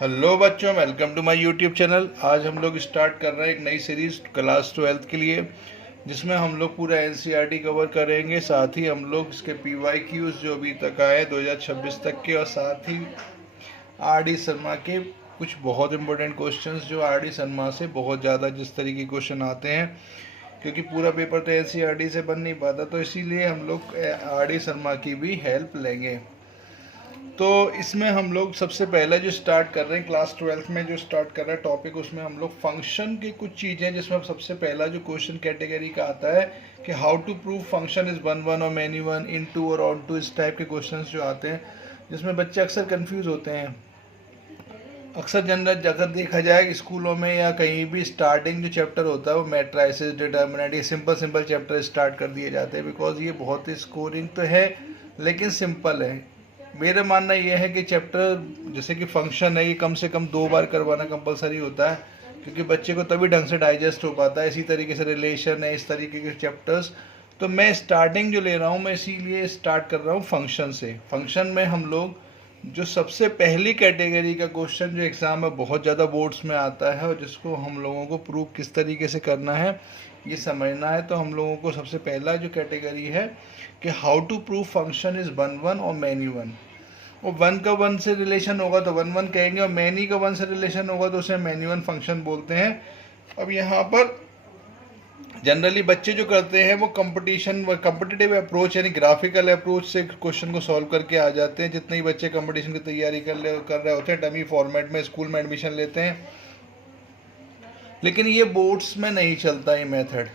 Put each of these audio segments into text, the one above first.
Hello बच्चों, welcome to my YouTube channel. आज हम लोग स्टार्ट कर रहे हैं एक नई सीरीज क्लास 12th के लिए, जिसमें हम लोग पूरा एनसीईआरटी कवर करेंगे। साथ ही हम लोग इसके पीवाईक्यूज जो अभी तक आए 2026 तक के, और साथ ही आर डी शर्मा के कुछ बहुत इंपॉर्टेंट क्वेश्चंस जो आर डी शर्मा से बहुत ज़्यादा जिस तरीके के क्वेश्चन आते हैं, क्योंकि पूरा पेपर तो एनसीईआरटी से बन नहीं पाता, तो इसीलिए हम लोग आर डी शर्मा की भी हेल्प लेंगे। तो इसमें हम लोग सबसे पहले जो स्टार्ट कर रहे हैं क्लास 12th में जो स्टार्ट कर रहे हैं टॉपिक, उसमें हम लोग फंक्शन की कुछ चीज़ें, जिसमें सबसे पहला जो क्वेश्चन कैटेगरी का आता है कि how to prove function is one one और मैनी वन, इन टू और ऑन टू, इस टाइप के क्वेश्चन जो आते हैं, जिसमें बच्चे अक्सर कंफ्यूज होते हैं। अक्सर जनरल अगर देखा जाए स्कूलों में या कहीं भी, स्टार्टिंग जो चैप्टर होता है वो मैट्राइसिस, डिटर्मिनेंट, ये सिंपल सिंपल चैप्टर स्टार्ट कर दिए जाते हैं, बिकॉज ये बहुत ही स्कोरिंग तो है लेकिन सिंपल है। मेरा मानना यह है कि चैप्टर जैसे कि फंक्शन है, ये कम से कम 2 बार करवाना कंपलसरी होता है, क्योंकि बच्चे को तभी ढंग से डाइजेस्ट हो पाता है। इसी तरीके से रिलेशन है, इस तरीके के चैप्टर्स। तो मैं स्टार्टिंग जो ले रहा हूँ, मैं इसीलिए स्टार्ट कर रहा हूँ फंक्शन से। फंक्शन में हम लोग जो सबसे पहली कैटेगरी का क्वेश्चन जो एग्ज़ाम में बहुत ज़्यादा बोर्ड्स में आता है, और जिसको हम लोगों को प्रूव किस तरीके से करना है ये समझना है, तो हम लोगों को सबसे पहला जो कैटेगरी है कि how to prove function is one one और मैनी वन। और वन का वन से रिलेशन होगा तो वन वन कहेंगे, और मैनी का वन से रिलेशन होगा तो उसे मैनी वन फंक्शन बोलते हैं। अब यहाँ पर जनरली बच्चे जो करते हैं वो कम्पिटिटिव अप्रोच यानी ग्राफिकल अप्रोच से क्वेश्चन को सॉल्व करके आ जाते हैं। जितने ही बच्चे कंपटीशन की तैयारी कर रहे होते हैं, डमी फॉर्मेट में स्कूल में एडमिशन लेते हैं, लेकिन ये बोर्ड्स में नहीं चलता ये मेथड।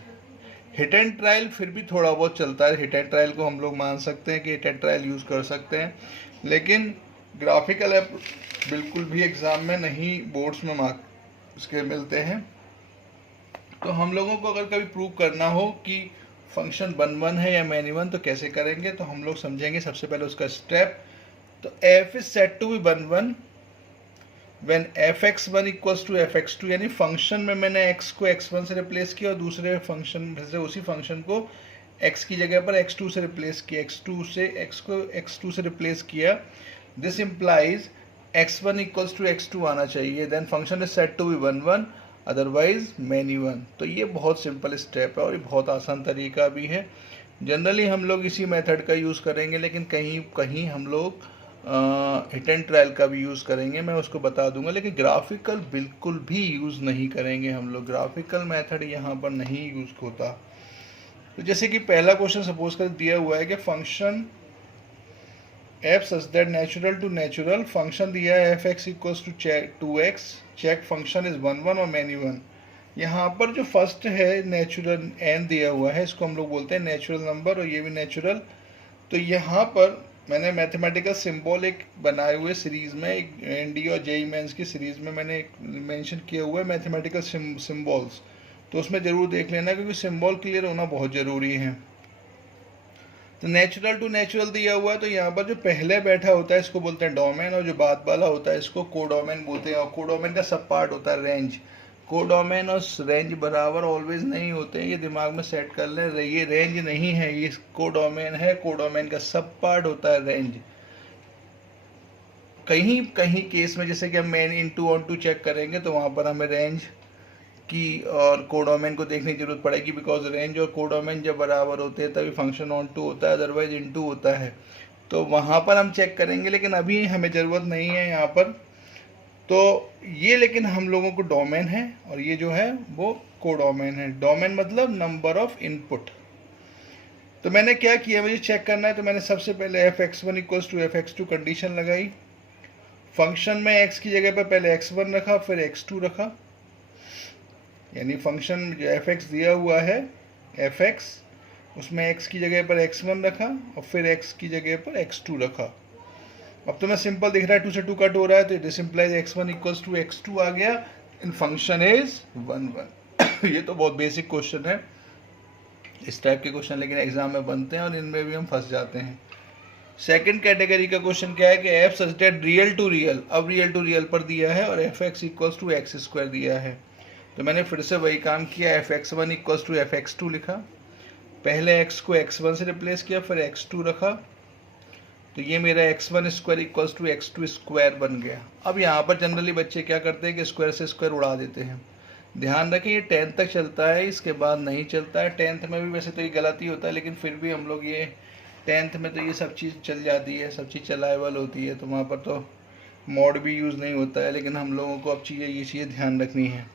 हिट एंड ट्रायल फिर भी थोड़ा बहुत चलता है, हिट एंड ट्रायल को हम लोग मान सकते हैं कि हिट एंड ट्रायल यूज़ कर सकते हैं, लेकिन ग्राफिकल ऐप बिल्कुल भी एग्ज़ाम में नहीं, बोर्ड्स में मार्क्स इसके मिलते हैं। तो हम लोगों को अगर कभी प्रूव करना हो कि फंक्शन वन वन है या मैनी वन, तो कैसे करेंगे, तो हम लोग समझेंगे सबसे पहले उसका स्टेप। तो f is set to be one one when f x one equals to f x two, यानी फंक्शन में मैंने एक्स को एक्स वन से रिप्लेस किया और दूसरे फंक्शन से उसी फंक्शन को एक्स की जगह पर एक्स टू से रिप्लेस किया, एक्स टू से एक्स को एक्स टू से रिप्लेस किया। This implies x one equals to x two आना चाहिए, then function is set to be one one, otherwise many one. तो ये बहुत सिंपल स्टेप है और ये बहुत आसान तरीका भी है। जनरली हम लोग इसी मेथड का यूज़ करेंगे, लेकिन कहीं कहीं हम लोग हिट एंड ट्रायल का भी यूज़ करेंगे, मैं उसको बता दूंगा। लेकिन ग्राफिकल बिल्कुल भी यूज़ नहीं करेंगे हम लोग, ग्राफिकल मेथड यहाँ पर नहीं यूज़ होता। तो जैसे कि पहला क्वेश्चन सपोज कर दिया हुआ है कि function f such that natural to natural, function दिया है f x equals to 2x, check function is one one और मैनी वन। यहाँ पर जो फर्स्ट है नेचुरल एन दिया हुआ है, इसको हम लोग बोलते हैं नेचुरल नंबर, और ये भी नेचुरल। तो यहाँ पर मैंने मैथमेटिकल सिंबल एक बनाए हुए सीरीज में, एक एनडी और जेई मेंस की सीरीज में मैंने मेंशन किया हुआ है मैथमेटिकल सिंबल्स, तो उसमें ज़रूर देख लेना, क्योंकि सिंबल क्लियर होना बहुत ज़रूरी है। तो नेचुरल टू नेचुरल दिया हुआ है, तो यहाँ पर जो पहले बैठा होता है इसको बोलते हैं डोमेन, और जो बाद वाला होता है इसको कोडोमेन बोलते हैं। और कोडोमेन का सब पार्ट होता है रेंज। कोडोमेन और रेंज बराबर ऑलवेज नहीं होते हैं, ये दिमाग में सेट कर लें। ये रेंज नहीं है, ये कोडोमेन है। कोडोमेन का सब पार्ट होता है रेंज। कहीं कहीं केस में जैसे कि हम main into onto check करेंगे, तो वहाँ पर हमें रेंज की और कोडोमेन को देखने की जरूरत पड़ेगी, बिकॉज रेंज और कोडोमेन जब बराबर होते हैं तभी फंक्शन ऑन टू होता है, अदरवाइज इन टू होता है। तो वहाँ पर हम चेक करेंगे, लेकिन अभी हमें ज़रूरत नहीं है यहाँ पर। तो ये लेकिन हम लोगों को डोमेन है, और ये जो है वो कोडोमेन है। डोमेन मतलब नंबर ऑफ इनपुट। तो मैंने क्या किया, मुझे चेक करना है, तो मैंने सबसे पहले f x one equals to f x two condition लगाई। फंक्शन में एक्स की जगह पर पहले एक्स वन रखा, फिर एक्स टू रखा, यानी फंक्शन जो एफ एक्स दिया हुआ है एफ एक्स, उसमें एक्स की जगह पर एक्स वन रखा और फिर एक्स की जगह पर एक्स टू रखा। अब तो मैं सिंपल दिख रहा है, 2 से 2 कट हो रहा है, तो this implies x one equals to x two आ गया, in function is one one. ये तो बहुत बेसिक क्वेश्चन है, इस टाइप के क्वेश्चन लेकिन एग्जाम में बनते हैं और इनमें भी हम फंस जाते हैं। सेकंड कैटेगरी का क्वेश्चन क्या है कि f such that real to real, अब रियल टू रियल पर दिया है और f x equals to x square दिया है। तो मैंने फिर से वही काम किया, f x one equals to f x two लिखा, पहले एक्स को एक्स वन से रिप्लेस किया, फिर एक्स टू रखा, तो ये मेरा x1 square equals to x2 square बन गया। अब यहाँ पर जनरली बच्चे क्या करते हैं कि स्क्वायर से स्क्वायर उड़ा देते हैं। ध्यान रखें ये 10th तक चलता है, इसके बाद नहीं चलता है। 10th में भी वैसे तो ये गलती होता है, लेकिन फिर भी हम लोग ये 10th में तो ये सब चीज़ चल जाती है, सब चीज़ चलाएबल होती है, तो वहाँ पर तो मॉड भी यूज़ नहीं होता है। लेकिन हम लोगों को अब ये चीज़ें ध्यान रखनी है।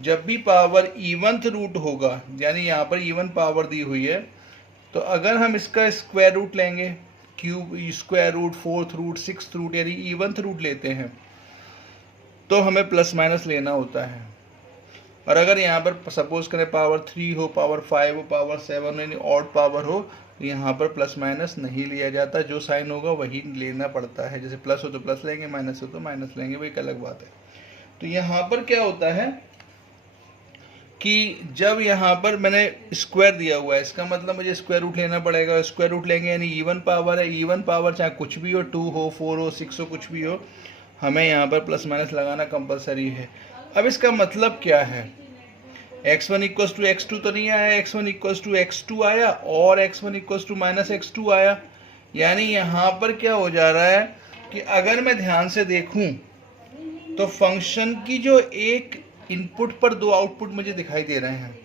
जब भी पावर इवनथ रूट होगा, यानी यहाँ पर इवन पावर दी हुई है, तो अगर हम इसका स्क्वायर रूट लेंगे, cube square root, fourth root, sixth root, यानी इवनथ रूट लेते हैं, तो हमें प्लस माइनस लेना होता है। और अगर यहाँ पर सपोज करें पावर 3 हो, पावर 5 हो, पावर 7 यानी ऑड पावर हो, तो यहाँ पर प्लस माइनस नहीं लिया जाता, जो साइन होगा वही लेना पड़ता है। जैसे प्लस हो तो प्लस लेंगे, माइनस हो तो माइनस लेंगे, वो एक अलग बात है। तो यहाँ पर क्या होता है कि जब यहाँ पर मैंने स्क्वायर दिया हुआ है, इसका मतलब मुझे स्क्वायर रूट लेना पड़ेगा। स्क्वायर रूट लेंगे यानी इवन पावर है, इवन पावर चाहे कुछ भी हो, 2 हो, 4 हो, 6 हो, कुछ भी हो, हमें यहाँ पर प्लस माइनस लगाना कंपलसरी है। अब इसका मतलब क्या है, x1 इक्वल्स टू x2 तो नहीं आया, x1 इक्वल्स टू x2 आया और x1 equals to minus x2 आया। यानी यहाँ पर क्या हो जा रहा है कि अगर मैं ध्यान से देखूं तो फंक्शन की जो एक इनपुट पर दो आउटपुट मुझे दिखाई दे रहे हैं,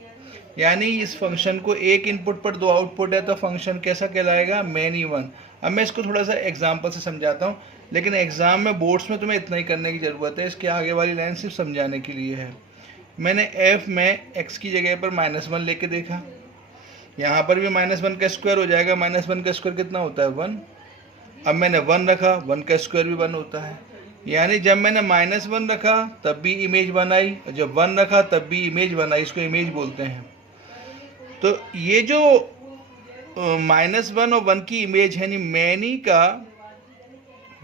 यानी इस फंक्शन को एक इनपुट पर दो आउटपुट है, तो फंक्शन कैसा कहलाएगा, मैनी वन। अब मैं इसको थोड़ा सा एग्जांपल से समझाता हूँ, लेकिन एग्जाम में बोर्ड्स में तुम्हें इतना ही करने की ज़रूरत है, इसके आगे वाली लाइन सिर्फ समझाने के लिए है। मैंने f में x की जगह पर -1 लेके देखा, यहाँ पर भी -1 का स्क्वायर हो जाएगा, -1 का स्क्वायर कितना होता है, 1। अब मैंने 1 रखा, 1 का स्क्वायर भी 1 होता है, यानी जब मैंने -1 रखा तब भी इमेज 1 आई, और जब 1 रखा तब भी इमेज 1 आई, इसको इमेज बोलते हैं। तो ये जो -1 और 1 की इमेज है, यानी मैनी का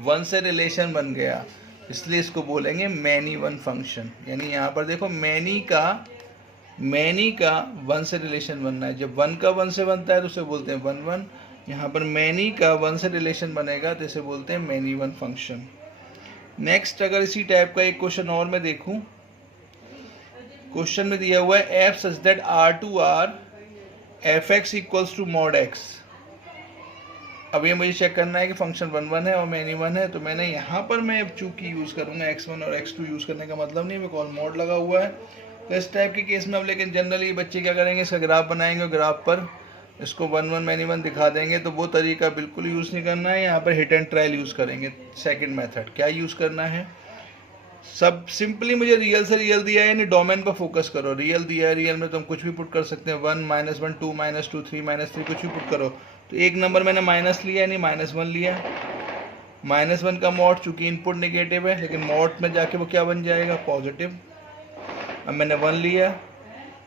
1 से रिलेशन बन गया, इसलिए इसको बोलेंगे मैनी वन फंक्शन। यानी यहाँ पर देखो मैनी का 1 से रिलेशन बनना है, जब 1 का 1 से बनता है तो उसे बोलते हैं 1 1। यहाँ पर मैनी का 1 से रिलेशन बनेगा तो इसे बोलते हैं मैनी वन फंक्शन। नेक्स्ट, अगर इसी टाइप का एक क्वेश्चन और मैं देखूं, क्वेश्चन में दिया हुआ है f such that R2R fx equals to mod x। अब ये मुझे चेक करना है कि फंक्शन 1 1 है और मैनी 1 है, तो मैंने यहाँ पर मैं चूंकि यूज़ करूँगा x1 और x2 यूज़ करने का मतलब नहीं, बिकॉज मॉड लगा हुआ है। तो इस टाइप के केस में अब लेकिन जनरली बच्चे क्या करेंगे, इसका ग्राफ बनाएंगे और ग्राफ पर इसको 1 1 मैनी 1 दिखा देंगे, तो वो तरीका बिल्कुल यूज़ नहीं करना है। यहाँ पर हिट एंड ट्रायल यूज़ करेंगे। सेकेंड मेथड क्या यूज़ करना है, सब सिंपली मुझे रियल से रियल दिया है, यानी डोमेन पर फोकस करो। रियल दिया है, रियल में तुम कुछ भी पुट कर सकते हैं, 1 -1 2 -2 3 -3 कुछ भी पुट करो। तो एक नंबर मैंने माइनस लिया, यानी -1 लिया। -1 का मॉड चूंकि इनपुट नेगेटिव है, लेकिन मॉड में जाके वो क्या बन जाएगा, पॉजिटिव। अब मैंने 1 लिया,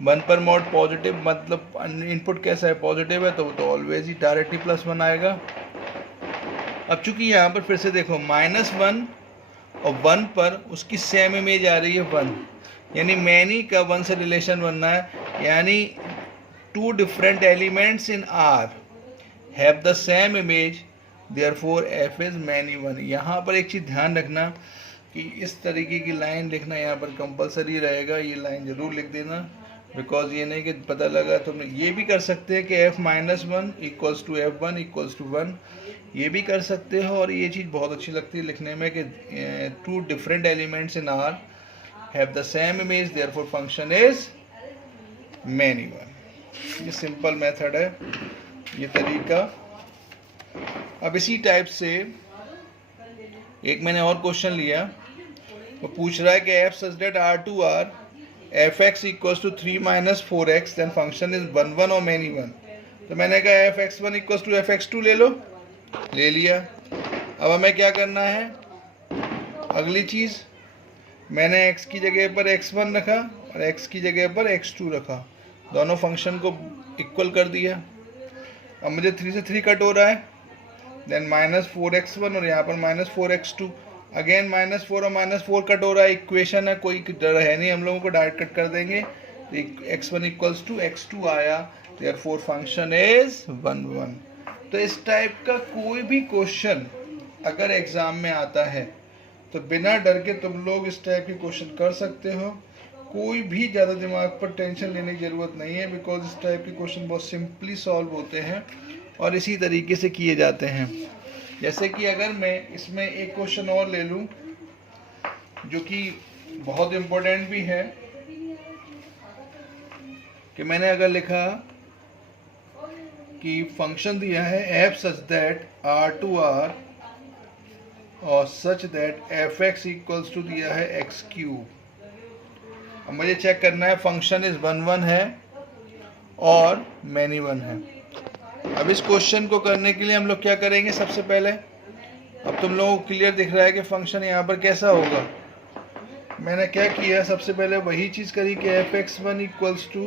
1 पर मॉड पॉजिटिव, मतलब इनपुट कैसा है, पॉजिटिव है, तो वो तो ऑलवेज ही डायरेक्टली +1 आएगा। अब चूंकि यहाँ पर फिर से देखो -1 और 1 पर उसकी सेम इमेज आ रही है 1, यानी मैनी का 1 से रिलेशन बनना है, यानी 2 different elements in R have the same image, therefore f is many 1। यहाँ पर एक चीज़ ध्यान रखना कि इस तरीके की लाइन लिखना यहाँ पर कंपलसरी रहेगा, ये लाइन ज़रूर लिख देना, बिकॉज ये नहीं कि पता लगा तुमने ये भी कर सकते हैं कि f-1 equals to f1 equals to 1, ये भी कर सकते हो। और ये चीज़ बहुत अच्छी लगती है लिखने में कि 2 different elements in R have the same image, therefore function is many 1। ये सिंपल मेथड है, ये तरीका। अब इसी टाइप से एक मैंने और क्वेश्चन लिया, वो पूछ रहा है कि f such that R2R fx equals to 3 - 4x then function is 1 1 और मैनी 1। तो मैंने कहा fx1 इक्वल्स टू fx2 ले लो, ले लिया। अब हमें क्या करना है, अगली चीज़, मैंने x की जगह पर x1 रखा और x की जगह पर x2 रखा, दोनों फंक्शन को इक्वल कर दिया। अब मुझे 3 से 3 कट हो रहा है, देन -4x1 और यहाँ पर -4x2, अगेन -4 और -4 कट हो रहा है। इक्वेशन है, कोई डर है नहीं, हम लोगों को डायरेक्ट कट कर देंगे। x1 इक्वल्स टू x2 आया, देयरफॉर फंक्शन इज 1 1। तो इस टाइप का कोई भी क्वेश्चन अगर एग्जाम में आता है तो बिना डर के तुम लोग इस टाइप के क्वेश्चन कर सकते हो, कोई भी ज़्यादा दिमाग पर टेंशन लेने की ज़रूरत नहीं है, बिकॉज इस टाइप के क्वेश्चन बहुत सिंपली सॉल्व होते हैं और इसी तरीके से किए जाते हैं। जैसे कि अगर मैं इसमें एक क्वेश्चन और ले लूं जो कि बहुत इम्पोर्टेंट भी है, कि मैंने अगर लिखा कि फंक्शन दिया है f such that R to R और such that F x equals to दिया है एक्स क्यूब। अब मुझे चेक करना है फंक्शन इज 1 1 है और मैनी 1 है। अब इस क्वेश्चन को करने के लिए हम लोग क्या करेंगे, सबसे पहले अब तुम लोगों को क्लियर दिख रहा है कि फंक्शन यहाँ पर कैसा होगा। मैंने क्या किया, सबसे पहले वही चीज़ करी कि f x one equals to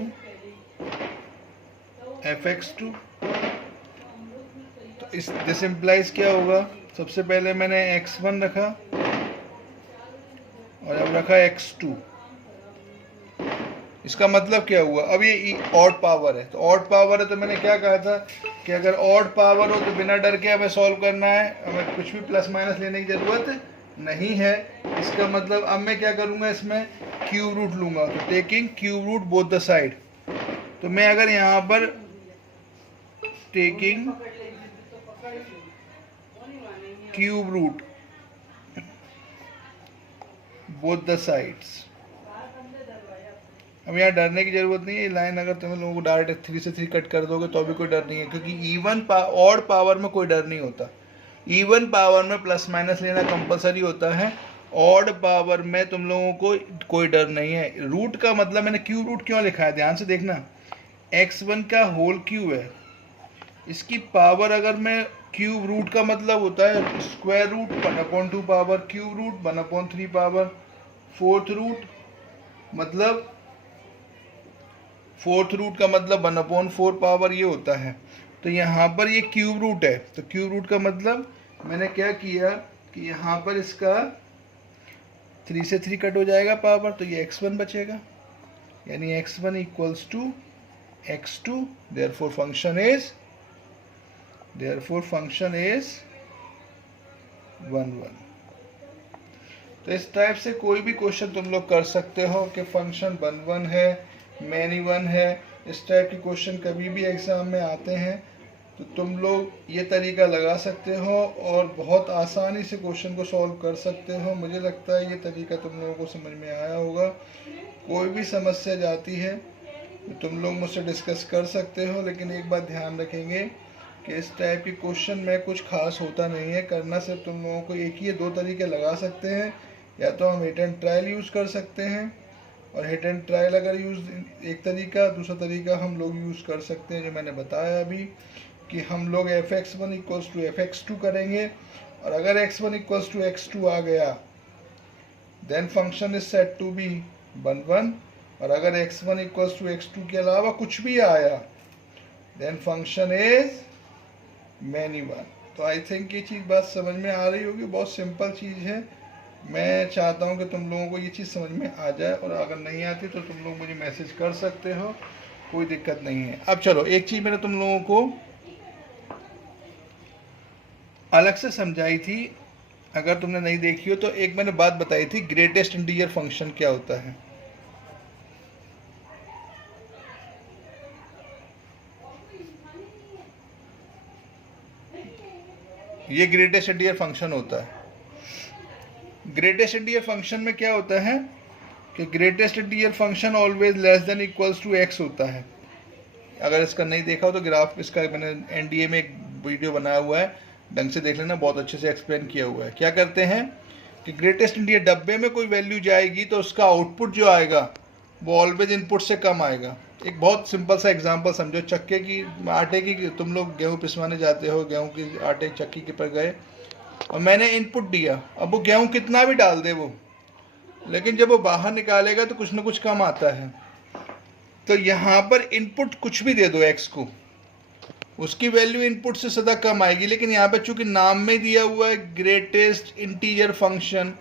f x two. तो इस दिस इम्प्लाइज क्या होगा, सबसे पहले मैंने x1 रखा और अब रखा x2। इसका मतलब क्या हुआ, अब ये ऑड पावर है, तो ऑड पावर है तो मैंने क्या कहा था कि अगर ऑड पावर हो तो बिना डर के हमें सॉल्व करना है, हमें कुछ भी प्लस माइनस लेने की ज़रूरत नहीं है। इसका मतलब अब मैं क्या करूँगा, इसमें क्यूब रूट लूँगा, तो taking cube root both the side. तो मैं अगर यहाँ पर taking cube root both the sides, अब यहाँ डरने की जरूरत नहीं है। ये लाइन अगर तुम लोगों को डायरेक्ट 3 से 3 कट कर दोगे तो भी कोई डर नहीं है, क्योंकि इवन ऑड पावर में कोई डर नहीं होता। इवन पावर में प्लस माइनस लेना कंपलसरी होता है, ऑड पावर में तुम लोगों को कोई डर नहीं है। रूट का मतलब मैंने क्यूब रूट क्यों लिखा है, ध्यान से देखना, x1 का होल क्यूब है, इसकी पावर अगर मैं क्यूब रूट का मतलब होता है square root 1/2 power, cube root 1/3 power, fourth root मतलब फोर्थ रूट का मतलब 1/4 पावर ये होता है। तो यहाँ पर ये क्यूब रूट है, तो क्यूब रूट का मतलब मैंने क्या किया कि यहाँ पर इसका 3 से 3 कट हो जाएगा पावर, तो ये x1 बचेगा, यानी x1 equals to x2, therefore function is 1 1। तो इस टाइप से कोई भी क्वेश्चन तुम लोग कर सकते हो कि फंक्शन 1 1 है, मैनी 1 है। इस टाइप के क्वेश्चन कभी भी एग्ज़ाम में आते हैं तो तुम लोग ये तरीका लगा सकते हो और बहुत आसानी से क्वेश्चन को सॉल्व कर सकते हो। मुझे लगता है ये तरीका तुम लोगों को समझ में आया होगा। कोई भी समस्या जाती है तो तुम लोग मुझसे डिस्कस कर सकते हो, लेकिन एक बात ध्यान रखेंगे कि इस टाइप के क्वेश्चन में कुछ खास होता नहीं है। करना सिर्फ तुम लोगों को एक ही या दो तरीके लगा सकते हैं, या तो हम हिट एंड ट्रायल यूज़ कर सकते हैं, और हिट एंड ट्रायल अगर यूज़ एक तरीका, दूसरा तरीका हम लोग यूज़ कर सकते हैं जो मैंने बताया अभी, कि हम लोग fx1 इक्वल्स टू fx2 करेंगे, और अगर x1 इक्वल्स टू x2 आ गया then function is set to be 1 1, और अगर x1 इक्वल्स टू x2 के अलावा कुछ भी आया देन फंक्शन इज मैनी 1। तो आई थिंक ये चीज़ बात समझ में आ रही होगी, बहुत सिंपल चीज़ है। मैं चाहता हूँ कि तुम लोगों को ये चीज़ समझ में आ जाए, और अगर नहीं आती तो तुम लोग मुझे मैसेज कर सकते हो, कोई दिक्कत नहीं है। अब चलो, एक चीज़ मैंने तुम लोगों को अलग से समझाई थी, अगर तुमने नहीं देखी हो तो एक मैंने बात बताई थी, ग्रेटेस्ट इंटीजर फंक्शन क्या होता है। ये ग्रेटेस्ट इंटीजर फंक्शन होता है। ग्रेटेस्ट इंटीजर फंक्शन में क्या होता है कि greatest integer function always less than equals to X होता है। अगर इसका नहीं देखा हो तो ग्राफ इसका मैंने एनडीए में एक वीडियो बनाया हुआ है, ढंग से देख लेना, बहुत अच्छे से एक्सप्लेन किया हुआ है। क्या करते हैं कि ग्रेटेस्ट इंटीजर डब्बे में कोई वैल्यू जाएगी तो उसका आउटपुट जो आएगा वो ऑलवेज इनपुट से कम आएगा। एक बहुत सिंपल सा एग्जांपल समझो, चक्के की आटे की, तुम लोग गेहूँ पिसवाने जाते हो, गेहूँ की आटे चक्की के पर गए और मैंने इनपुट दिया, अब वो गेहूँ कितना भी डाल दे वो, लेकिन जब वो बाहर निकालेगा तो कुछ ना कुछ कम आता है। तो यहाँ पर इनपुट कुछ भी दे दो एक्स को, उसकी वैल्यू इनपुट से सदा कम आएगी। लेकिन यहाँ पे चूंकि नाम में दिया हुआ है ग्रेटेस्ट इंटीजर फंक्शन,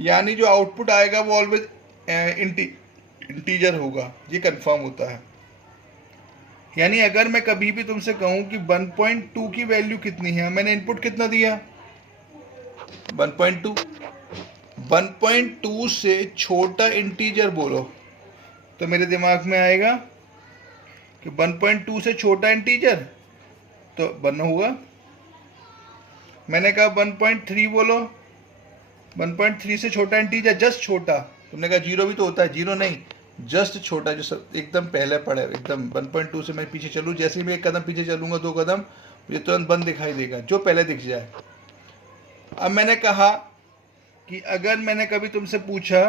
यानी जो आउटपुट आएगा वो ऑलवेज इंटीजर होगा, ये कंफर्म होता है। यानी अगर मैं कभी भी तुमसे कहूँ कि 1.2 की वैल्यू कितनी है, मैंने इनपुट कितना दिया 1.2, 1.2 से छोटा इंटीजर बोलो तो मेरे दिमाग में आएगा कि 1.2 से छोटा इंटीजर तो 1 होगा, मैंने कहा 1.3 बोलो, 1.3 से छोटा इंटीजर, जस्ट छोटा। तुमने कहा जीरो भी तो होता है, जीरो नहीं, जस्ट छोटा, जो एकदम पहले पड़े, एकदम 1.2 से मैं पीछे चलूँ, जैसे ही मैं एक कदम पीछे चलूँगा, 2 कदम, मुझे तुरंत वन दिखाई देगा, जो पहले दिख जाए। अब मैंने कहा कि अगर मैंने कभी तुमसे पूछा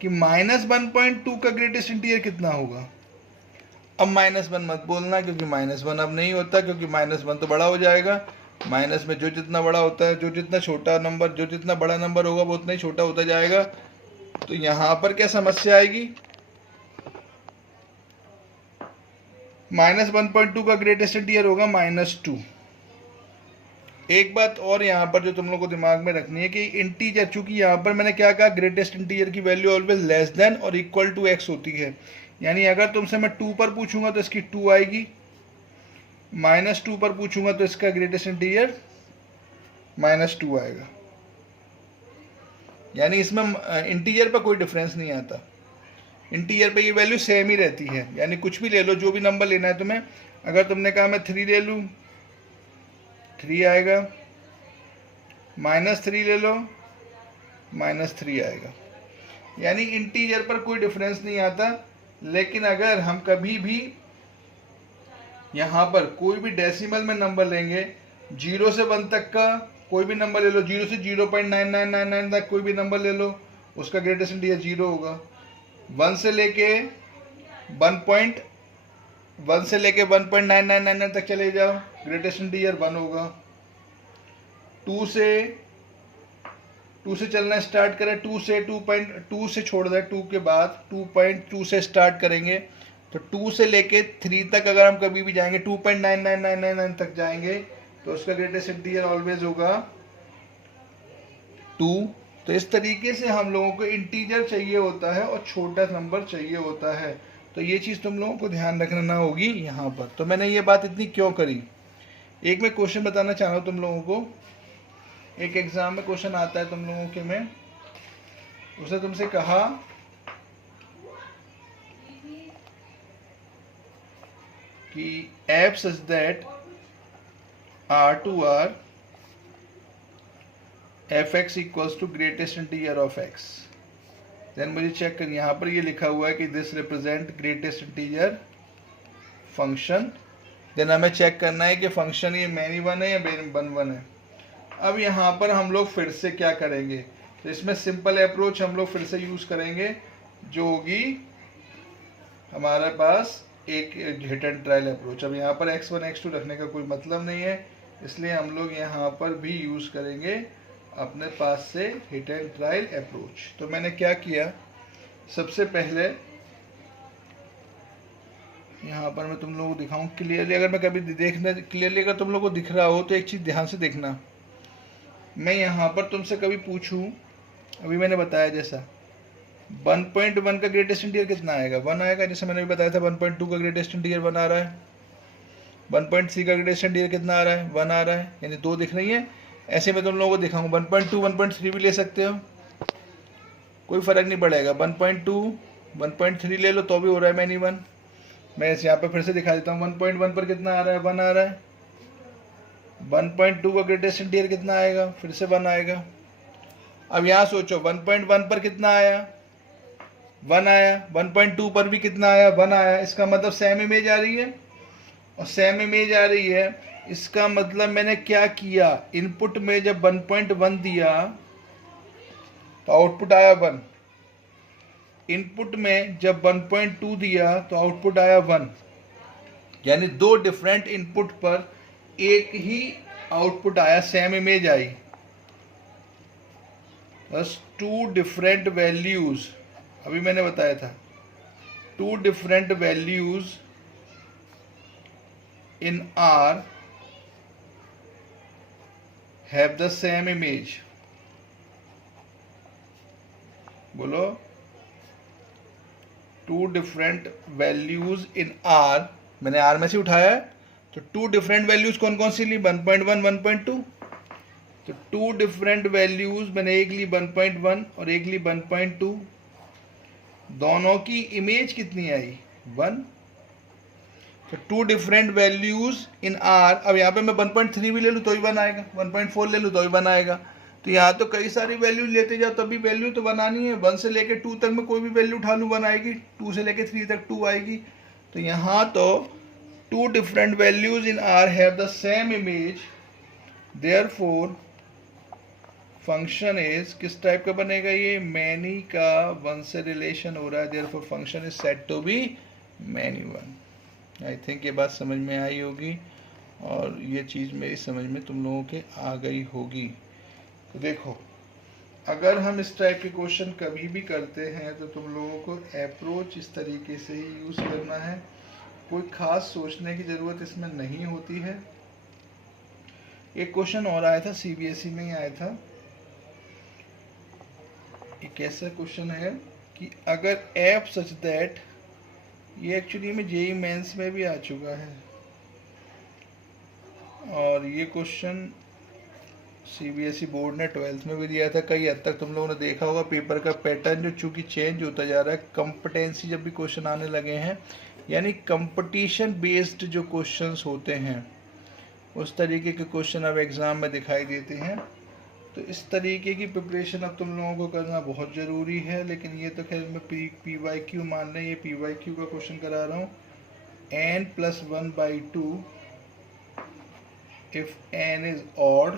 कि -1.2 का ग्रेटेस्ट इंटीजर कितना होगा, अब -1 मत बोलना, क्योंकि -1 अब नहीं होता, क्योंकि -1 तो बड़ा हो जाएगा। माइनस में जो जितना बड़ा होता है, जो जितना छोटा नंबर, जो जितना बड़ा नंबर होगा वो उतना ही छोटा होता जाएगा। तो यहां पर क्या समस्या आएगी, -1.2 का ग्रेटेस्ट इंटीजर होगा -2। एक बात और यहाँ पर जो तुम लोग को दिमाग में रखनी है कि इंटीजर, चूंकि यहाँ पर मैंने क्या कहा, ग्रेटेस्ट इंटीजर की वैल्यू ऑलवेज लेस देन और इक्वल टू x होती है। यानी अगर तुमसे मैं 2 पर पूछूंगा तो इसकी 2 आएगी, -2 पर पूछूंगा तो इसका ग्रेटेस्ट इंटीजर -2 आएगा। यानी इसमें इंटीजर पर कोई डिफरेंस नहीं आता, इंटीजर पे ये वैल्यू सेम ही रहती है। यानी कुछ भी ले लो, जो भी नंबर लेना है तुम्हें, अगर तुमने कहा मैं 3 ले लूँ, 3 आएगा, -3 ले लो, -3 आएगा। यानी इंटीजर पर कोई डिफरेंस नहीं आता। लेकिन अगर हम कभी भी यहाँ पर कोई भी डेसिमल में नंबर लेंगे, 0 से 1 तक का कोई भी नंबर ले लो, 0 से 0.9999 तक कोई भी नंबर ले लो, उसका ग्रेटेस्ट इंटीजर 0 होगा। 1 से लेके 1.9999 तक चले जाओ, ग्रेटेस्ट इंटीजर 1 होगा। 2 से चलना स्टार्ट करें, 2 से 2.2 से छोड़ दें, 2 के बाद 2.2 से स्टार्ट करेंगे, तो 2 से लेके 3 तक अगर हम कभी भी जाएंगे, 2.99999 तक जाएंगे, तो उसका ग्रेटेस्ट इंटीजर ऑलवेज होगा 2। तो इस तरीके से हम लोगों को इंटीजर चाहिए होता है और छोटा नंबर चाहिए होता है। तो ये चीज़ तुम लोगों को ध्यान रखना होगी यहाँ पर। तो मैंने ये बात इतनी क्यों करी, एक मैं क्वेश्चन बताना चाह रहा हूँ तुम लोगों को। एक एग्जाम में क्वेश्चन आता है तुम लोगों के में, उसने तुमसे कहा कि f such that R2R fx equals to greatest integer of x, then मुझे चेक कर, यहाँ पर ये लिखा हुआ है कि this represent greatest integer function. Then हमें चेक करना है कि फंक्शन ये मैनी वन है या वन वन है। अब यहाँ पर हम लोग फिर से क्या करेंगे, तो इसमें सिंपल अप्रोच हम लोग फिर से यूज़ करेंगे, जो होगी हमारे पास एक हिट एंड ट्रायल अप्रोच। अब यहाँ पर x1 x2 रखने का कोई मतलब नहीं है, इसलिए हम लोग यहाँ पर भी यूज़ करेंगे अपने पास से हिट एंड ट्रायल अप्रोच। तो मैंने क्या किया, सबसे पहले यहाँ पर मैं तुम लोगों को दिखाऊं क्लियरली, अगर मैं कभी देखना क्लियरली अगर तुम लोगों को दिख रहा हो तो एक चीज़ ध्यान से देखना। मैं यहाँ पर तुमसे कभी पूछूं, अभी मैंने बताया जैसा 1.1 का ग्रेटेस्ट इंटीजर कितना आएगा, 1 आएगा, जैसे मैंने भी बताया था 1.2 का ग्रेटेस्ट इंटीजर 1 आ रहा है, 1.3 का ग्रेटेस्ट इंटीजर कितना आ रहा है, 1 आ रहा है, यानी 2 दिख रही है। ऐसे मैं तुम लोगों को दिखाऊंगा 1.2 1.3 भी ले सकते हो, कोई फ़र्क नहीं पड़ेगा। 1.2 1.3 ले लो तो भी हो रहा है मैनी वन। मैं यहाँ पे फिर से दिखा देता हूँ, 1.1 पर कितना आ रहा है, 1 आ रहा है। 1.2 का ग्रेटेस्ट इंटीजर कितना आएगा, फिर से 1 आएगा। अब यहाँ सोचो 1.1 पर कितना आया, 1 आया, 1.2 पर भी कितना आया, 1 आया। इसका मतलब सेम इमेज आ रही है, और सेम इमेज आ रही है, इसका मतलब मैंने क्या किया, इनपुट में जब 1.1 दिया तो आउटपुट आया 1, इनपुट में जब 1.2 दिया तो आउटपुट आया 1। यानी 2 डिफरेंट इनपुट पर एक ही आउटपुट आया, सेम इमेज आई, बस 2 डिफरेंट वैल्यूज। अभी मैंने बताया था 2 different values in R have the same image। बोलो, 2 डिफरेंट वैल्यूज इन R, मैंने R में से उठाया है, तो 2 डिफरेंट वैल्यूज कौन कौन सी ली, 1.1 1.2, तो 2 डिफरेंट वैल्यूज मैंने एक ली 1.1 और एक ली 1.2, दोनों की इमेज कितनी आई, 1। तो two different values in R, अब यहाँ पे मैं 1.3 भी ले लूँ तो ही 1 आएगा, 1.4 ले लूँ तो ही 1 आएगा। तो यहाँ तो कई सारी वैल्यू लेते जाओ तभी वैल्यू तो बनानी है। 1 से लेके 2 तक में कोई भी वैल्यू उठा लूँ 1 आएगी, 2 से लेके 3 तक 2 आएगी। तो यहाँ तो two different values in R have the same image, therefore function is, किस टाइप का बनेगा ये, मैनी का 1 से रिलेशन हो रहा है, therefore function is said to be many 1। I think ये बात समझ में आई होगी और ये चीज़ मेरी समझ में तुम लोगों के आ गई होगी। तो देखो, अगर हम इस टाइप के क्वेश्चन कभी भी करते हैं तो तुम लोगों को अप्रोच इस तरीके से ही यूज़ करना है, कोई ख़ास सोचने की ज़रूरत इसमें नहीं होती है। एक क्वेश्चन और आया था, सीबीएसई में ही आया था। एक ऐसा क्वेश्चन है कि अगर एफ सच दैट, ये एक्चुअली में जेईई मेंस में भी आ चुका है और ये क्वेश्चन सीबीएसई बोर्ड ने 12th में भी दिया था। कई हद तक तुम लोगों ने देखा होगा पेपर का पैटर्न जो चूंकि चेंज होता जा रहा है, कंपटेंसी जब भी क्वेश्चन आने लगे हैं, यानी कंपटीशन बेस्ड जो क्वेश्चंस होते हैं उस तरीके के क्वेश्चन अब एग्ज़ाम में दिखाई देते हैं। तो इस तरीके की प्रिपरेशन अब तुम लोगों को करना बहुत ज़रूरी है। लेकिन ये तो खैर मैं PYQ मान लें, ये PYQ का क्वेश्चन करा रहा हूँ। n+1/2 if n is odd,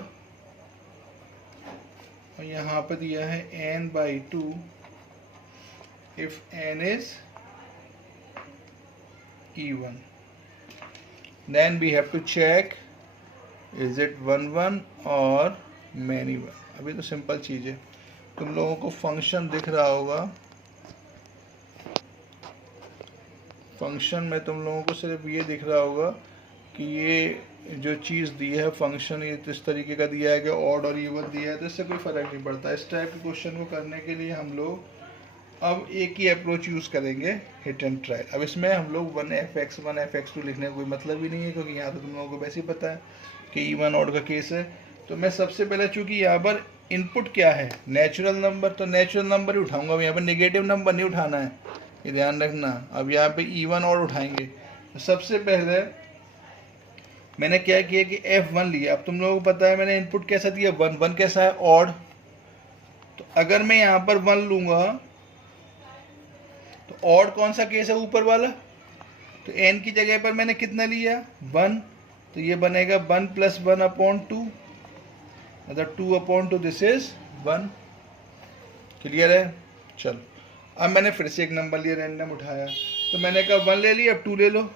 और यहाँ पर दिया है n/2 if n is even, then we have to check is it 1 और many 1। अभी तो सिंपल चीज़ है, तुम लोगों को फंक्शन दिख रहा होगा, फंक्शन में तुम लोगों को सिर्फ ये दिख रहा होगा कि ये जो चीज़ दी है फंक्शन ये इस तरीके का दिया है कि ऑड और इवन दिया है, तो इससे कोई फ़र्क नहीं पड़ता। इस टाइप के क्वेश्चन को करने के लिए हम लोग अब एक ही अप्रोच यूज़ करेंगे, हिट एंड ट्रायल। अब इसमें हम लोग 1fx1 fx2 लिखने का कोई मतलब ही नहीं है, क्योंकि यहाँ तो तुम लोगों को वैसे ही पता है कि इवन ऑड का केस है। तो मैं सबसे पहले, चूँकि यहाँ पर इनपुट क्या है, नेचुरल नंबर, तो नेचुरल नंबर ही उठाऊंगा। अब यहाँ पर नेगेटिव नंबर नहीं उठाना है, ये ध्यान रखना। अब यहाँ पे इवन ऑड उठाएंगे। तो सबसे पहले मैंने क्या किया कि f1 लिया। अब तुम लोगों को पता है मैंने इनपुट कैसा दिया, 1। 1 कैसा है, ऑड। तो अगर मैं यहाँ पर 1 लूँगा तो ऑड कौन सा केस है, ऊपर वाला। तो n की जगह पर मैंने कितना लिया, 1। तो ये बनेगा 1 + 1/2, मतलब 2/2, दिस इज 1। क्लियर है। चलो, अब मैंने फिर से एक नंबर लिया, रैंडम उठाया। तो मैंने कहा 1 ले लिया, अब 2 ले लो।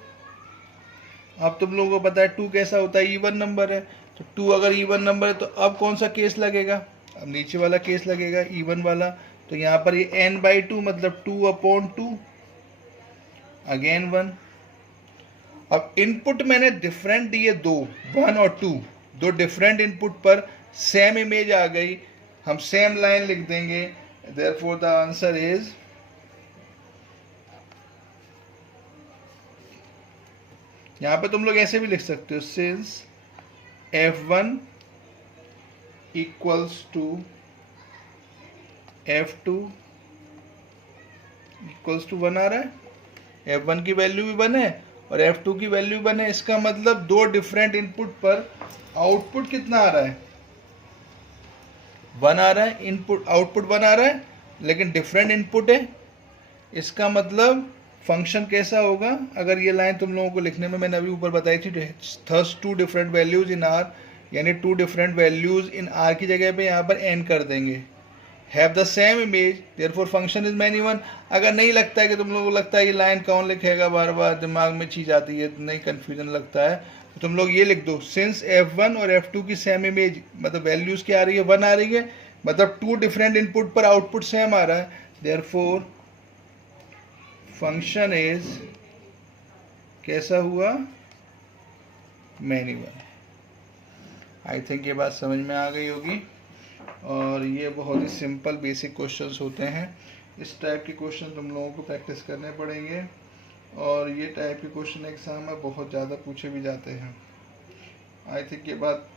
अब तुम लोगों को पता है 2 कैसा होता है, इवन नंबर है। तो 2 अगर इवन नंबर है तो अब कौन सा केस लगेगा, अब नीचे वाला केस लगेगा, इवन वाला। तो यहाँ पर ये n/2 मतलब 2/2, अगेन 1। अब इनपुट मैंने डिफरेंट दिए, 2, 1 और 2, दो डिफरेंट इनपुट पर सेम इमेज आ गई, हम सेम लाइन लिख देंगे। देयरफॉर द आंसर इज, यहाँ पे तुम लोग ऐसे भी लिख सकते हो, since f1 equals to f2 equals to 1 आ रहा है। f1 की वैल्यू भी 1 है और f2 की वैल्यू 1 है। इसका मतलब दो डिफरेंट इनपुट पर आउटपुट कितना आ रहा है, 1 आ रहा है। इनपुट आउटपुट 1 आ रहा है, लेकिन डिफरेंट इनपुट है। इसका मतलब फंक्शन कैसा होगा, अगर ये लाइन तुम लोगों को लिखने में मैंने अभी ऊपर बताई थी, थर्स 2 डिफरेंट वैल्यूज इन आर, यानी 2 डिफरेंट वैल्यूज इन आर की जगह पे यहाँ पर n कर देंगे। Have the same image, therefore function is many 1। अगर नहीं लगता है कि तुम लोगों को लगता है ये लाइन कौन लिखेगा, बार बार दिमाग में चीज़ आती है, नहीं कन्फ्यूजन लगता है, तो तुम लोग ये लिख दो, सिंस f1 और f2 की सेम इमेज, मतलब वैल्यूज क्या आ रही है, 1 आ रही है, मतलब 2 डिफरेंट इनपुट पर आउटपुट सेम आ रहा है। देयरफॉर फंक्शन इज कैसा हुआ, मैनी 1। आई थिंक ये बात समझ में आ गई होगी। और ये बहुत ही सिंपल बेसिक क्वेश्चंस होते हैं। इस टाइप के क्वेश्चन तुम लोगों को प्रैक्टिस करने पड़ेंगे, और ये टाइप के क्वेश्चन एग्जाम में बहुत ज़्यादा पूछे भी जाते हैं। आई थिंक ये बात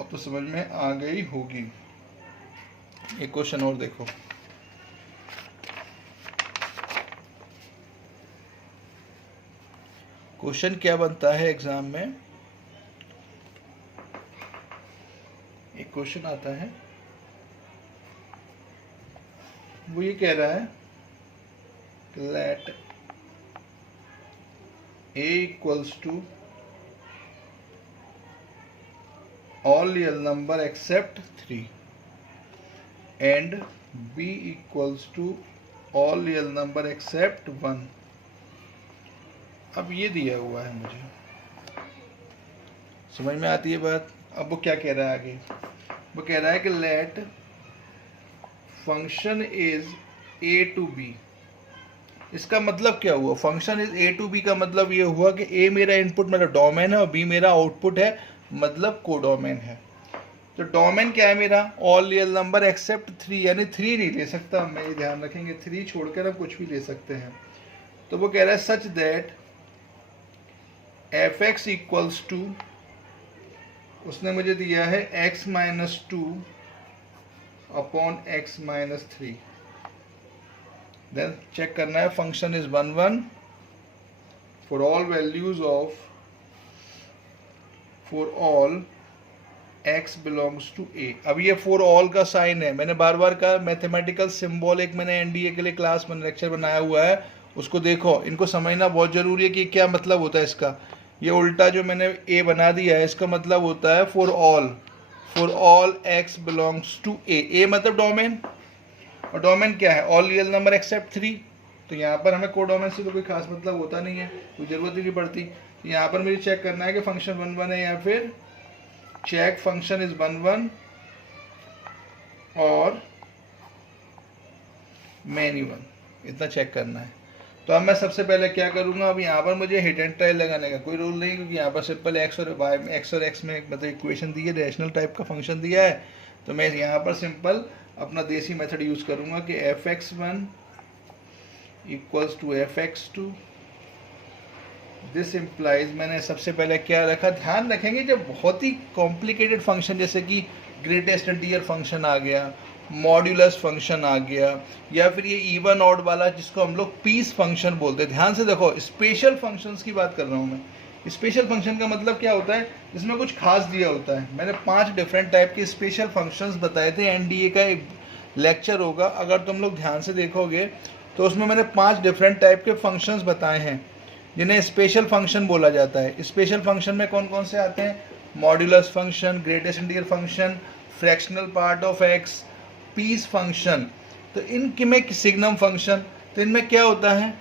अब तो समझ में आ गई होगी। एक क्वेश्चन और देखो, क्वेश्चन क्या बनता है एग्जाम में, एक क्वेश्चन आता है, वो ये कह रहा है late a equals to all real number except 3 and b equals to all real number except 1। अब ये दिया हुआ है, मुझे समझ में आती है बात। अब वो क्या कह रहा है आगे, वो कह रहा है कि let function is a to b। इसका मतलब क्या हुआ, function is a to b का मतलब ये हुआ कि a मेरा इनपुट मतलब डोमेन है और b मेरा आउटपुट है मतलब कोडोमेन है। तो डोमेन क्या है मेरा, ऑल रियल नंबर एक्सेप्ट 3, यानी 3 नहीं ले सकता मैं, ये ध्यान रखेंगे 3 छोड़कर हम कुछ भी ले सकते हैं। तो वो कह रहा है such that F x equals to, उसने मुझे दिया है x minus 2 upon x minus 3। Then check करना है function is 1 1 for all values of, for all x belongs to a। अब ये फॉर ऑल का साइन है, मैंने बार बार कहा मैथमेटिकल सिंबल एक मैंने एनडीए के लिए क्लास में लेक्चर बनाया हुआ है, उसको देखो, इनको समझना बहुत जरूरी है कि क्या मतलब होता है इसका। ये उल्टा जो मैंने a बना दिया है इसका मतलब होता है for all x belongs to a मतलब डोमेन, और डोमेन क्या है, ऑल रियल नंबर एक्सेप्ट 3। तो यहाँ पर हमें कोडोमेन से तो कोई खास मतलब होता नहीं है, कोई ज़रूरत ही नहीं पड़ती। तो यहाँ पर मुझे चेक करना है कि फंक्शन 1 1 है या फिर चेक फंक्शन इज 1 1 और मैनी 1, इतना चेक करना है। तो अब मैं सबसे पहले क्या करूँगा, अब यहाँ पर मुझे हिट एंड ट्रायल लगाने का कोई रूल नहीं, क्योंकि यहाँ पर सिंपल एक्स और एक्स में मतलब इक्वेशन दी है, रैशनल टाइप का फंक्शन दिया है। तो मैं यहाँ पर सिंपल अपना देसी मेथड यूज़ करूँगा कि fx1 equals to fx2। This implies, मैंने सबसे पहले क्या रखा, ध्यान रखेंगे जब बहुत ही कॉम्प्लिकेटेड फंक्शन जैसे कि ग्रेटेस्ट इंटीजर फंक्शन आ गया, मॉड्यूलस फंक्शन आ गया, या फिर ये इवन ऑड वाला जिसको हम लोग पीस फंक्शन बोलते हैं। ध्यान से देखो, स्पेशल फंक्शंस की बात कर रहा हूँ मैं। स्पेशल फंक्शन का मतलब क्या होता है, जिसमें कुछ खास दिया होता है। मैंने 5 डिफरेंट टाइप के स्पेशल फंक्शंस बताए थे, एनडीए का एक लेक्चर होगा, अगर तुम लोग ध्यान से देखोगे तो उसमें मैंने 5 डिफरेंट टाइप के फंक्शंस बताए हैं जिन्हें स्पेशल फंक्शन बोला जाता है। स्पेशल फंक्शन में कौन कौन से आते हैं, modulus function, greatest integer function, fractional part of X, piece function. तो इनके में सिग्नम फंक्शन, तो इनमें क्या होता है,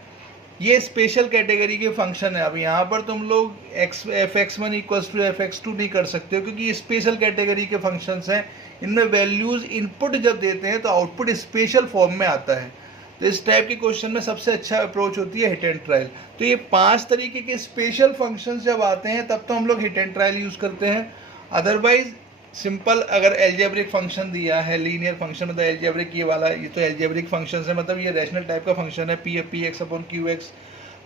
ये स्पेशल कैटेगरी के फंक्शन है। अब यहाँ पर तुम लोग fx1 इक्वल्स टू fx2 नहीं कर सकते हो, क्योंकि ये स्पेशल कैटेगरी के फंक्शंस हैं। इनमें वैल्यूज इनपुट जब देते हैं तो आउटपुट स्पेशल फॉर्म में आता है। तो इस टाइप के क्वेश्चन में सबसे अच्छा अप्रोच होती है हिट एंड ट्रायल। तो ये 5 तरीके के स्पेशल फंक्शंस जब आते हैं तब तो हम लोग हिट एंड ट्रायल यूज़ करते हैं। अदरवाइज सिंपल अगर एल्जेब्रिक फंक्शन दिया है, लीनियर फंक्शन मतलब एल्जेब्रिक, ये वाला ये तो एल्जेब्रिक फंक्शन है, मतलब ये रैशनल टाइप का फंक्शन है, P x upon Q x.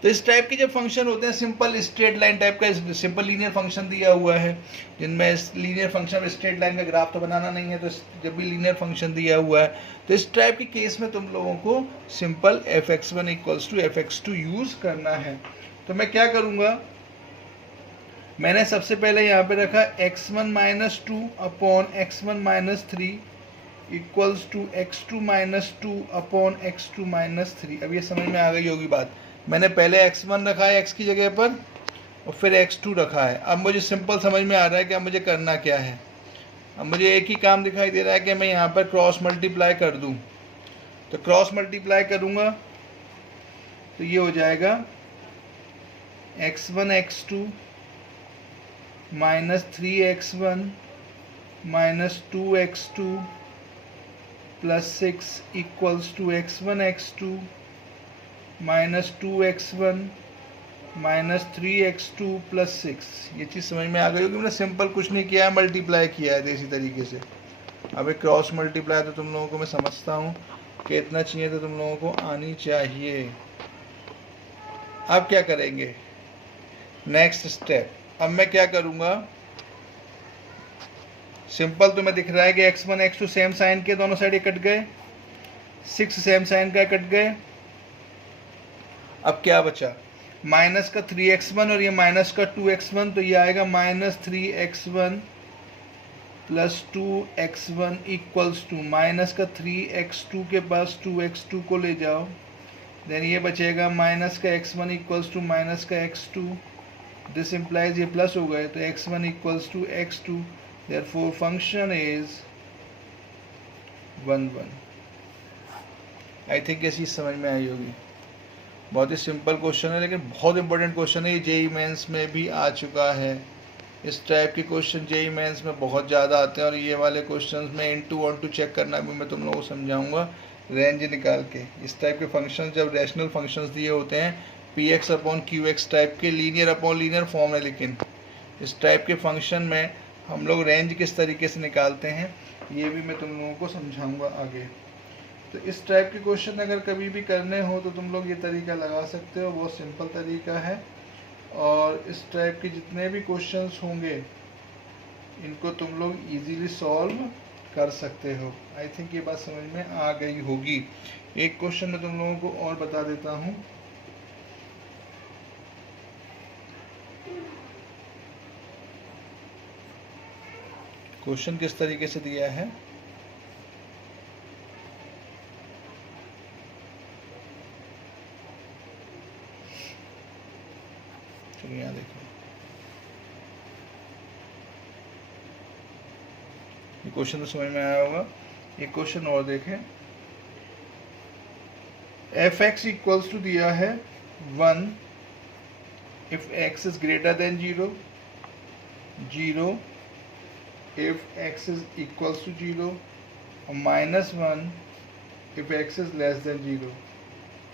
तो इस टाइप के जब फंक्शन होते हैं, सिंपल स्ट्रेट लाइन टाइप का सिंपल लीनियर फंक्शन दिया हुआ है, जिनमें लीनियर फंक्शन में स्ट्रेट लाइन का ग्राफ तो बनाना नहीं है, तो जब भी लीनियर फंक्शन दिया हुआ है तो इस टाइप के केस में तुम लोगों को simple fx1 equals to fx2 use करना है। तो मैं क्या करूँगा, मैंने सबसे पहले यहाँ पे रखा x1 minus 2 upon x1 minus 3 equals to x2 minus 2 upon x2 minus 3। अब ये समझ में आ गई होगी बात। मैंने पहले x1 रखा है x की जगह पर और फिर x2 रखा है। अब मुझे सिंपल समझ में आ रहा है कि अब मुझे करना क्या है। अब मुझे एक ही काम दिखाई दे रहा है कि मैं यहाँ पर क्रॉस मल्टीप्लाई कर दूँ। तो क्रॉस मल्टीप्लाई करूँगा तो ये हो जाएगा x1 x2 minus 3x1 minus 2x2 plus 6 equals to x1 x2 minus 2x1 minus 3x2 plus 6। ये चीज़ समझ में आ गई होगी। मैंने सिंपल कुछ नहीं किया है, मल्टीप्लाई किया है देसी तरीके से। अब एक क्रॉस मल्टीप्लाई तो तुम लोगों को मैं समझता हूँ कि इतना चाहिए तो तुम लोगों को आनी चाहिए। अब क्या करेंगे, नेक्स्ट स्टेप। अब मैं क्या करूँगा, सिंपल तुम्हें दिख रहा है कि x1 x2 सेम साइन के दोनों साइड कट गए, 6 सेम साइन का कट गए। अब क्या बचा, माइनस का 3x1 और ये माइनस का 2x1, तो ये आएगा -3x1 plus 2x1 equals to minus का 3x2 के पास 2x2 को ले जाओ, देन ये बचेगा माइनस का x1 इक्वल्स टू माइनस का x2, दिस इम्प्लाइज ये प्लस हो गए तो x1 equals to x2, therefore function is 1 1। I think ये चीज़ समझ में आई होगी। बहुत ही सिंपल क्वेश्चन है लेकिन बहुत इंपॉर्टेंट क्वेश्चन है। ये जेई मेंस में भी आ चुका है। इस टाइप के क्वेश्चन जेई मेंस में बहुत ज़्यादा आते हैं और ये वाले क्वेश्चंस में इनटू वन टू चेक करना भी मैं तुम लोगों को समझाऊंगा रेंज निकाल के। इस टाइप के फंक्शन जब रैशनल फंक्शंस दिए होते हैं px अपॉन qx टाइप के लीनियर अपॉन लीनियर फॉर्म है, लेकिन इस टाइप के फंक्शन में हम लोग रेंज किस तरीके से निकालते हैं ये भी मैं तुम लोगों को समझाऊंगा आगे। तो इस टाइप के क्वेश्चन अगर कभी भी करने हो तो तुम लोग ये तरीका लगा सकते हो, बहुत सिंपल तरीका है। और इस टाइप के जितने भी क्वेश्चंस होंगे इनको तुम लोग इजीली सॉल्व कर सकते हो। आई थिंक ये बात समझ में आ गई होगी। एक क्वेश्चन मैं तुम लोगों को और बता देता हूँ। क्वेश्चन किस तरीके से दिया है, चलिए यहाँ देखो। ये क्वेश्चन तो समझ में आया होगा। एक क्वेश्चन और देखें। f(x) इक्वल्स टू दिया है 1 if x is greater than 0, 0 if x is equals to 0 और -1 if x is less than 0।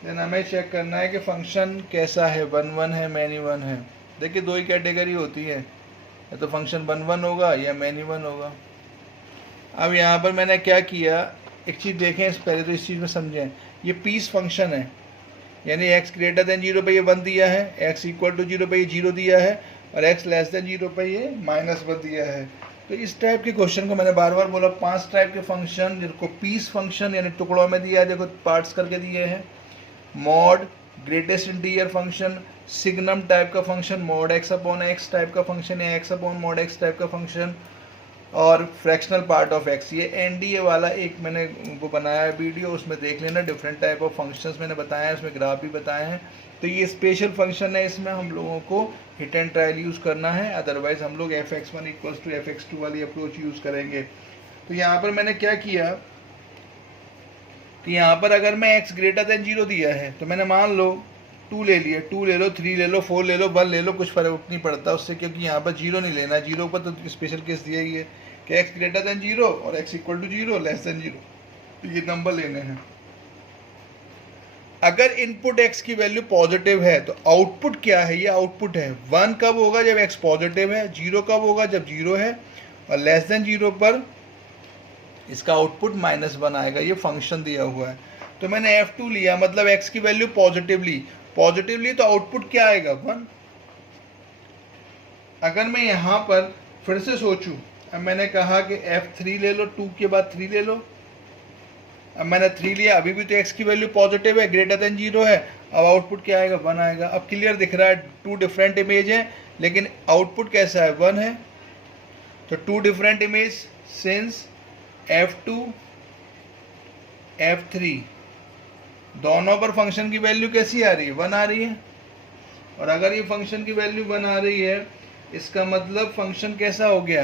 Then हमें चेक करना है कि फंक्शन कैसा है, 1 1 है मैनी 1 है। देखिए दो ही कैटेगरी होती है, या तो फंक्शन 1 1 होगा या मैनी 1 होगा। अब यहाँ पर मैंने क्या किया, एक चीज़ देखें इस पहले तो इस चीज़ में समझें। ये पीस फंक्शन है, यानी x ग्रेटर देन 0 पे ये 1 दिया है, x इक्वल टू 0 पे ये 0 दिया है और x लेस देन 0 पे ये -1 दिया है। तो इस टाइप के क्वेश्चन को मैंने बार बार बोला, 5 टाइप के फंक्शन जिनको पीस फंक्शन यानी टुकड़ों में दिया है, देखो पार्ट्स करके दिए हैं। Mod, greatest integer function, signum type का function, mod x upon x type का फंक्शन या x upon mod x type का फंक्शन, और फ्रैक्शनल पार्ट ऑफ x। ये एनडीए वाला एक मैंने उनको बनाया है वीडियो, उसमें देख लेना। डिफरेंट टाइप ऑफ फंक्शंस मैंने बताया है, उसमें ग्राफ भी बताए हैं। तो ये स्पेशल फंक्शन है, इसमें हम लोगों को हिट एंड ट्रायल यूज़ करना है, अदरवाइज हम लोग fx1 इक्वल्स टू fx2 वाली अप्रोच यूज़ करेंगे। तो यहाँ पर मैंने क्या किया कि यहाँ पर अगर मैं x ग्रेटर देन 0 दिया है तो मैंने मान लो 2 ले लिया, 2 ले लो, 3 ले लो, 4 ले लो, 1 ले लो, कुछ फर्क नहीं पड़ता उससे, क्योंकि यहाँ पर 0 नहीं लेना। 0 पर तो स्पेशल केस दिया ही है कि x ग्रेटर देन 0 और x equal to 0 less than 0, तो ये नंबर लेने हैं। अगर इनपुट x की वैल्यू पॉजिटिव है तो आउटपुट क्या है, ये आउटपुट है। 1 कब होगा, जब x पॉजिटिव है। 0 कब होगा, जब 0 है। और लेस देन 0 पर इसका आउटपुट -1 आएगा। ये फंक्शन दिया हुआ है। तो मैंने f2 लिया, मतलब x की वैल्यू पॉजिटिव ली तो आउटपुट क्या आएगा, 1। अगर मैं यहाँ पर फिर से सोचूं, अब मैंने कहा कि f3 ले लो, 2 के बाद 3 ले लो। अब मैंने 3 लिया, अभी भी तो x की वैल्यू पॉजिटिव है, ग्रेटर देन 0 है। अब आउटपुट क्या आएगा, 1 आएगा। अब क्लियर दिख रहा है 2 डिफरेंट इमेज है, लेकिन आउटपुट कैसा है, 1 है। तो 2 different image since f2 f3 दोनों पर फंक्शन की वैल्यू कैसी आ रही है, 1 आ रही है। और अगर ये फंक्शन की वैल्यू 1 आ रही है, इसका मतलब फंक्शन कैसा हो गया,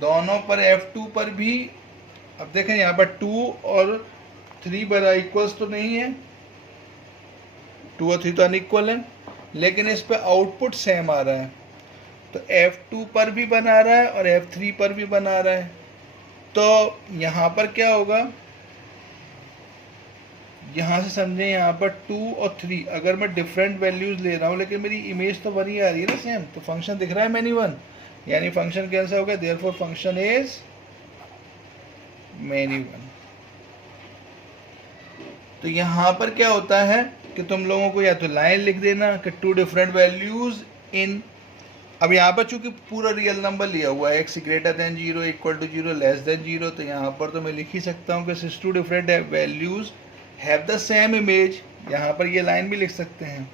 दोनों पर f2 पर भी। अब देखें यहाँ पर 2 और 3 बड़ा इक्वल्स तो नहीं है, 2 और 3 तो अनइक्वल है, लेकिन इस पर आउटपुट सेम आ रहा है। तो f2 पर भी बना रहा है और f3 पर भी बना रहा है। तो यहाँ पर क्या होगा, यहाँ से समझें, यहाँ पर 2 और 3 अगर मैं डिफरेंट वैल्यूज ले रहा हूँ लेकिन मेरी इमेज तो बनी आ रही है ना सेम, तो फंक्शन दिख रहा है मैनी 1, यानी फंक्शन कैसा होगा, देयरफॉर फंक्शन इज मैनी 1। तो यहाँ पर क्या होता है कि तुम लोगों को या तो लाइन लिख देना कि 2 डिफरेंट वैल्यूज इन। अब यहाँ पर चूंकि पूरा रियल नंबर लिया हुआ है, x greater than 0 equal to 0 less than 0, तो यहाँ पर तो मैं लिख ही सकता हूँ कि 2 different values have the same image. यहाँ पर ये लाइन भी लिख सकते हैं,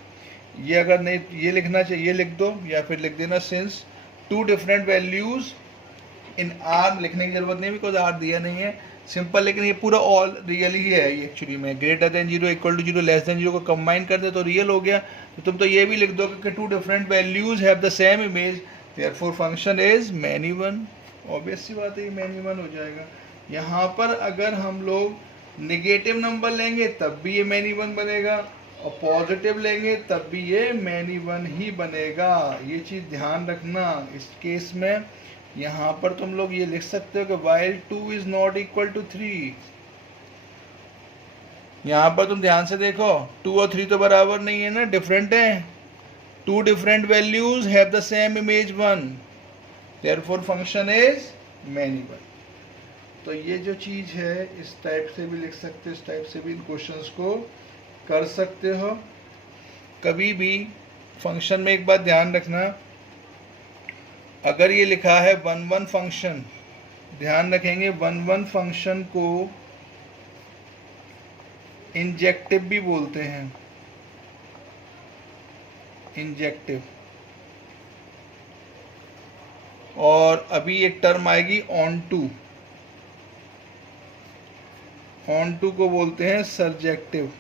ये अगर नहीं, ये लिखना चाहिए, ये लिख दो या फिर लिख देना since to different values in are, लिखने की जरूरत नहीं बिकॉज आर दिया नहीं है, सिंपल। लेकिन ये पूरा ऑल रियल ही है ये एक्चुअली में, greater than zero, equal to zero, less than zero को कंबाइन कर दे तो रियल हो गया। तो तुम तो ये भी लिख दो कि two different values have the same image, therefore function is many one. Obvious सी बात है ये मैनी वन हो जाएगा। यहाँ पर अगर हम लोग निगेटिव नंबर लेंगे तब भी ये मैनी वन बनेगा, और पॉजिटिव लेंगे तब भी ये मैनी वन ही बनेगा। ये चीज़ ध्यान रखना। इस केस में यहाँ पर तुम लोग ये लिख सकते हो कि while 2 is not equal to 3, यहाँ पर तुम ध्यान से देखो 2 और 3 तो बराबर नहीं है ना, डिफरेंट है। Two different values have the same image 1, therefore function is many one. तो ये जो चीज़ है इस टाइप से भी लिख सकते हो, इस टाइप से भी इन क्वेश्चंस को कर सकते हो। कभी भी फंक्शन में एक बात ध्यान रखना, अगर ये लिखा है 1 1 फंक्शन, ध्यान रखेंगे 1 1 फंक्शन को इंजेक्टिव भी बोलते हैं, इंजेक्टिव। और अभी एक टर्म आएगी ऑन टू, ऑन टू को बोलते हैं सरजेक्टिव।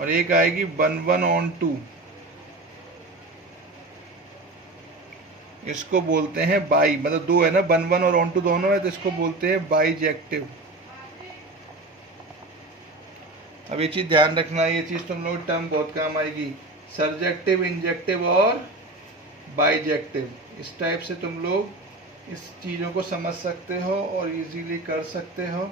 और एक आएगी 1 1 ऑन टू, इसको बोलते हैं बाई, मतलब दो है ना, 1 1 और ऑन टू दोनों है, तो इसको बोलते हैं बाईजेक्टिव। अब ये चीज ध्यान रखना, ये चीज तुम लोग टर्म बहुत काम आएगी, सरजेक्टिव, इंजेक्टिव और बाईजेक्टिव। इस टाइप से तुम लोग इस चीज़ों को समझ सकते हो और इजीली कर सकते हो।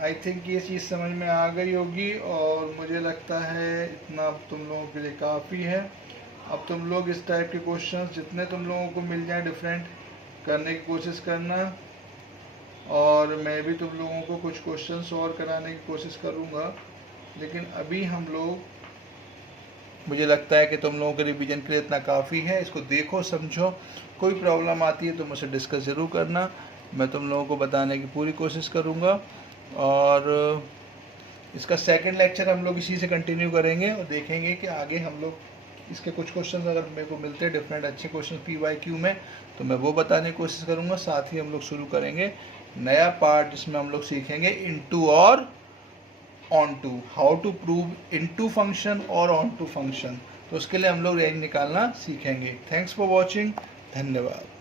आई थिंक ये चीज़ समझ में आ गई होगी, और मुझे लगता है इतना तुम लोगों के लिए काफ़ी है। अब तुम लोग इस टाइप के क्वेश्चंस जितने तुम लोगों को मिल जाए डिफरेंट, करने की कोशिश करना, और मैं भी तुम लोगों को कुछ क्वेश्चंस और कराने की कोशिश करूँगा। लेकिन अभी हम लोग, मुझे लगता है कि तुम लोगों के रिवीजन के लिए इतना काफ़ी है। इसको देखो, समझो, कोई प्रॉब्लम आती है तो मुझसे डिस्कस ज़रूर करना, मैं तुम लोगों को बताने की पूरी कोशिश करूँगा। और इसका सेकंड लेक्चर हम लोग इसी से कंटिन्यू करेंगे और देखेंगे कि आगे हम लोग इसके कुछ क्वेश्चंस अगर मेरे को मिलते हैं डिफरेंट अच्छे क्वेश्चन PYQ में, तो मैं वो बताने की कोशिश करूँगा। साथ ही हम लोग शुरू करेंगे नया पार्ट जिसमें हम लोग सीखेंगे इनटू और onto, how to prove into function और ऑन टू फंक्शन। तो उसके लिए हम लोग रेंज निकालना सीखेंगे। थैंक्स फॉर वॉचिंग, धन्यवाद।